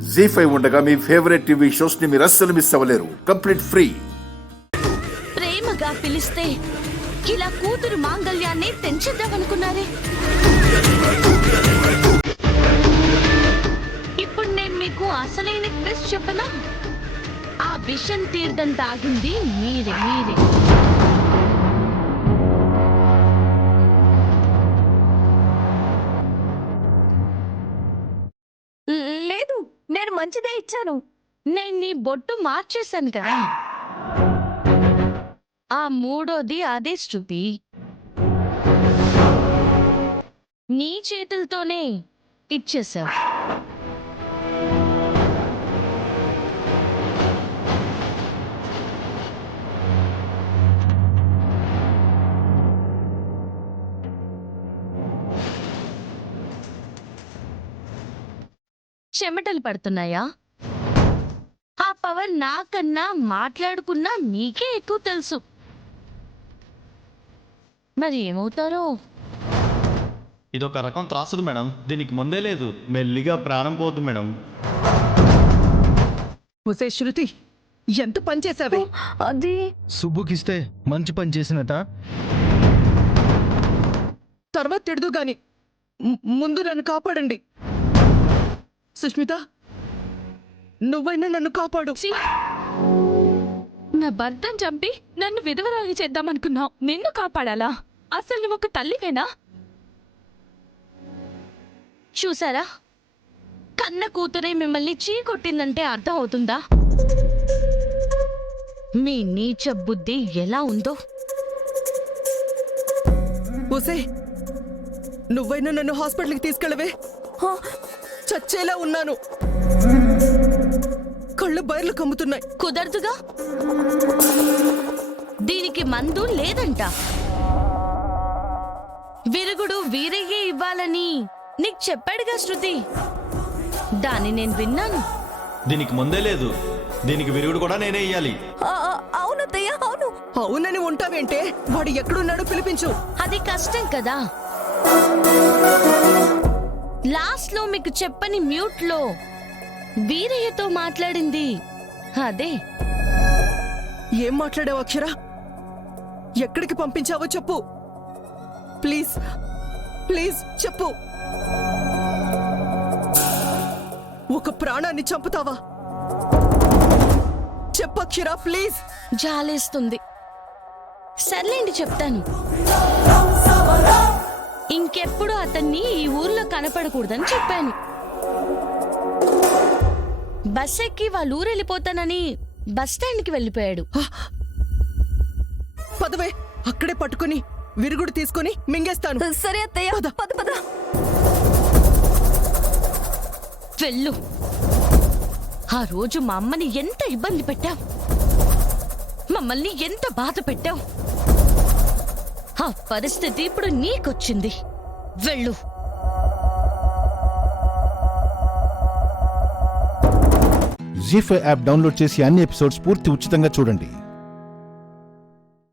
జీ5 ఉండగా మీ favourite TV shows ని మీరు అస్సలు మిస్ అవ్వలేరు. Complete free. ప్రేమగా పిలిస్తే ఇలా కూతురు మాంగళ్యాన్ని తెంచేద్దామనుకున్నారే. ఇప్పుడు నేను మీకు అసలైన ట్విస్ట్ చెప్పనా? ఆ విషం తీర్థం తాగింది మీరే. లేదు, నేను మంచిదే ఇచ్చాను. నేను నీ బొట్టు మార్చేశాను కదా. ఆ మూడోది అదే శృతి. నీ చేతులతోనే ఇచ్చేసావు. చెమటలు పడుతున్నాయా? ఆ పవర్ నాకన్నా మాట్లాడుకున్నా మీకే ఎక్కువ తెలుసు. మరి ఏమవుతారో? ఇదొక రకం త్రాసుదు మేడం. దీనికి ముందే లేదు, మెల్లిగా ప్రాణం పోదు మేడం. ఒసే శృతి, ఎంత పని చేసావే? అది సుబ్బుకిస్తే మంచి పని చేసినట. తర్వాత తిడదు గాని ముందు నన్ను కాపాడండి. సుష్మిత, నువ్వైనా నన్ను కాపాడు. నా భర్తను చంపి నన్ను విధవరాగి చేద్దామనుకున్నావు. నిన్ను కాపాడాలా? అసలు నువ్వు ఒక తల్లివేనా? చూసారా, కన్న కూతురే మిమ్మల్ని చీకొట్టిందంటే అర్థం అవుతుందా మీ నీచ బుద్ధి ఎలా ఉందో? ఒసే, నువ్వైనా నన్ను హాస్పిటల్కి తీసుకెళ్ళవే. చచ్చేలా ఉన్నాను. కళ్ళు బయర్లు కమ్ముతున్నాయి. కుదరదుగా. దీనికి మందు లేదంట. విరుగుడు వీరయ్యే ఇవ్వాలని నీకు చెప్పాడుగా శృతి. దాన్ని నేను విన్నాను. దీనికి ముందే లేదు, దీనికి విరుగుడు కూడా నేనే ఇయ్యాలి. అవునత్తయ్య, అవును. అవునని ఉంటావేంటే? వాడు ఎక్కడున్నాడో పిలిపించు. అది కష్టం కదా. లాస్ట్ లో మీకు చెప్పని మ్యూట్ లో వీరయ్యతో మాట్లాడింది అదే. ఏం మాట్లాడావు అక్షర? ఎక్కడికి పంపించావో చెప్పు ప్లీజ్. ప్లీజ్ చెప్పు. ఒక ప్రాణాన్ని చంపుతావా? చెప్పు అక్షర, ప్లీజ్. జాలేస్తుంది. సర్లేండి, చెప్తాను. ఇంకెప్పుడు అతన్ని ఈ ఊర్లో కనపడకూడదని చెప్పాను. బస్ ఎక్కి వాళ్ళ ఊరు వెళ్ళిపోతానని బస్ స్టాండ్కి వెళ్ళిపోయాడు. పదవే, అక్కడే పట్టుకుని విరుగుడు తీసుకుని మింగేస్తాను. సరే అత్తయ్య, పద పద. వెళ్ళు. ఆ రోజు మా అమ్మని ఎంత ఇబ్బంది పెట్టావు, మమ్మల్ని ఎంత బాధ పెట్టావు. ఆ పరిస్థితి ఇప్పుడు నీకొచ్చింది. వెళ్ళు. జీ5 యాప్ డౌన్లోడ్ చేసి అన్ని ఎపిసోడ్స్ పూర్తి ఉచితంగా చూడండి.